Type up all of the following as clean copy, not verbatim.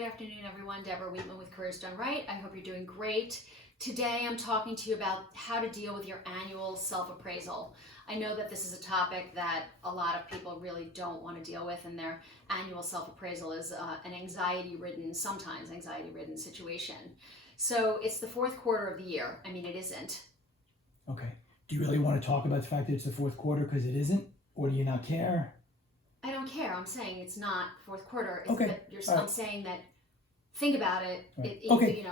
Good afternoon, everyone. Deborah Wheatman with Careers Done Right. I hope you're doing great. Today, I'm talking to you about how to deal with your annual self-appraisal. I know that this is a topic that a lot of people really don't want to deal with, and their annual self-appraisal is an sometimes anxiety-ridden situation. So it's the fourth quarter of the year. I mean, it isn't. Okay. Do you really want to talk about the fact that it's the fourth quarter because it isn't? Or do you not care? I don't care. I'm saying it's not fourth quarter. Okay. I'm saying that think about it. Right. Okay.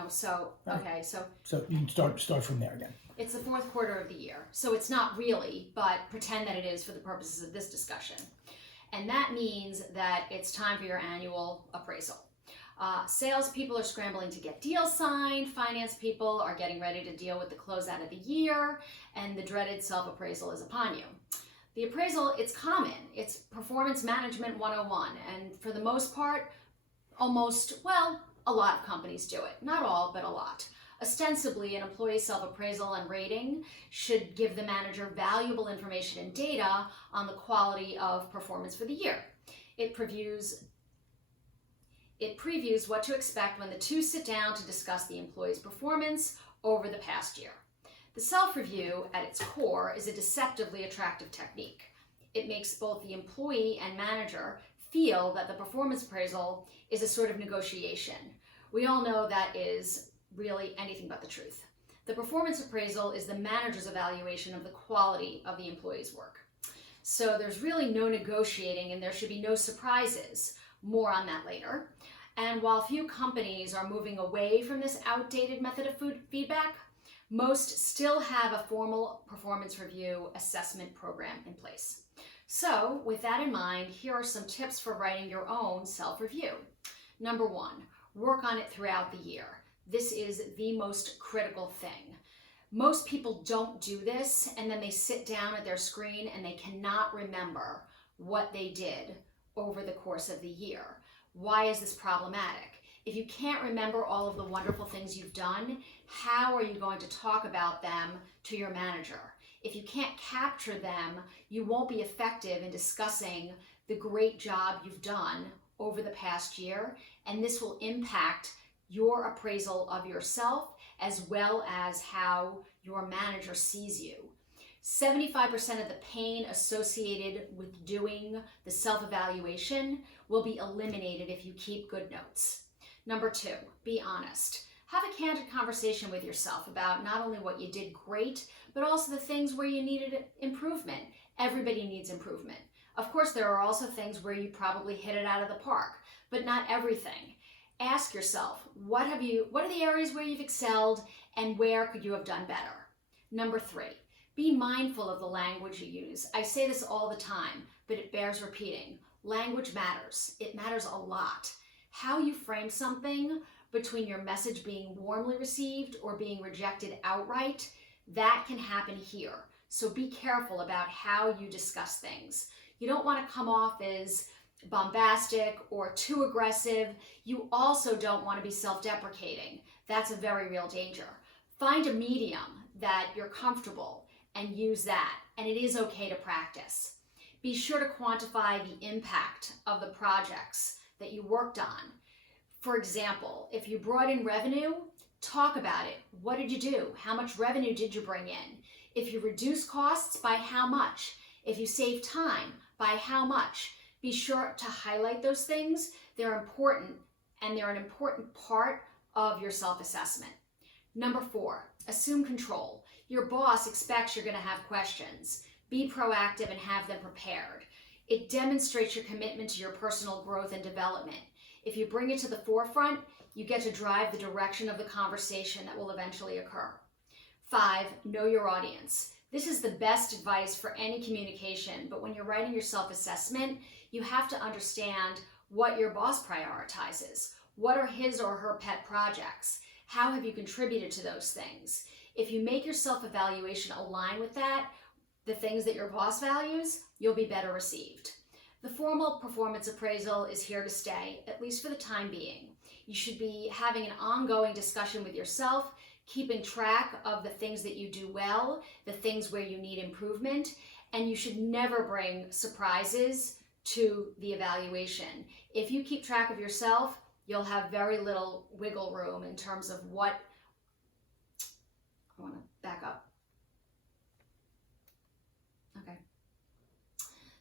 Right. So you can start from there again. it's the fourth quarter of the year. So it's not really, but pretend that it is for the purposes of this discussion. And that means that it's time for your annual appraisal. Salespeople are scrambling to get deals signed. Finance people are getting ready to deal with the closeout of the year, and the dreaded self-appraisal is upon you. The appraisal, it's common. It's performance management 101. And for the most part, a lot of companies do it. Not all, but a lot. Ostensibly, an employee self-appraisal and rating should give the manager valuable information and data on the quality of performance for the year. It previews what to expect when the two sit down to discuss the employee's performance over the past year. The self-review, at its core, is a deceptively attractive technique. It makes both the employee and manager feel that the performance appraisal is a sort of negotiation. We all know that is really anything but the truth. The performance appraisal is the manager's evaluation of the quality of the employee's work. So there's really no negotiating, and there should be no surprises. More on that later. And while few companies are moving away from this outdated method of feedback, most still have a formal performance review assessment program in place. So with that in mind, here are some tips for writing your own self-review. Number one, work on it throughout the year. This is the most critical thing. Most people don't do this, and then they sit down at their screen and they cannot remember what they did over the course of the year. Why is this problematic? If you can't remember all of the wonderful things you've done, how are you going to talk about them to your manager? If you can't capture them, you won't be effective in discussing the great job you've done over the past year, and this will impact your appraisal of yourself as well as how your manager sees you. 75% of the pain associated with doing the self-evaluation will be eliminated if you keep good notes. Number two, be honest. Have a candid conversation with yourself about not only what you did great, but also the things where you needed improvement. Everybody needs improvement. Of course, there are also things where you probably hit it out of the park, but not everything. Ask yourself, what are the areas where you've excelled and where could you have done better? Number three, be mindful of the language you use. I say this all the time, but it bears repeating. Language matters. It matters a lot. How you frame something, between your message being warmly received or being rejected outright, that can happen here. So be careful about how you discuss things. You don't want to come off as bombastic or too aggressive. You also don't want to be self-deprecating. That's a very real danger. Find a medium that you're comfortable and use that, and it is okay to practice. Be sure to quantify the impact of the projects that you worked on. For example, if you brought in revenue, talk about it. What did you do? How much revenue did you bring in? If you reduce costs, by how much? If you save time, by how much? Be sure to highlight those things. They're important, and they're an important part of your self-assessment. Number four, assume control. Your boss expects you're going to have questions. Be proactive and have them prepared. It demonstrates your commitment to your personal growth and development. If you bring it to the forefront, you get to drive the direction of the conversation that will eventually occur. 5, know your audience. This is the best advice for any communication, but when you're writing your self-assessment, you have to understand what your boss prioritizes. What are his or her pet projects? How have you contributed to those things? If you make your self-evaluation align with that, the things that your boss values, you'll be better received. The formal performance appraisal is here to stay, at least for the time being. You should be having an ongoing discussion with yourself, keeping track of the things that you do well, the things where you need improvement, and you should never bring surprises to the evaluation. If you keep track of yourself, you'll have very little wiggle room in terms of what, I want to back up. Okay.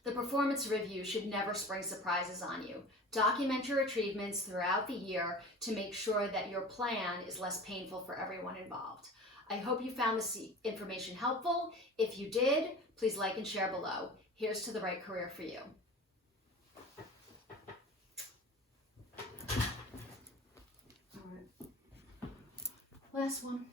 The performance review should never spring surprises on you. Document your achievements throughout the year to make sure that your plan is less painful for everyone involved. I hope you found this information helpful. If you did, please like and share below. Here's to the right career for you. All right. Last one.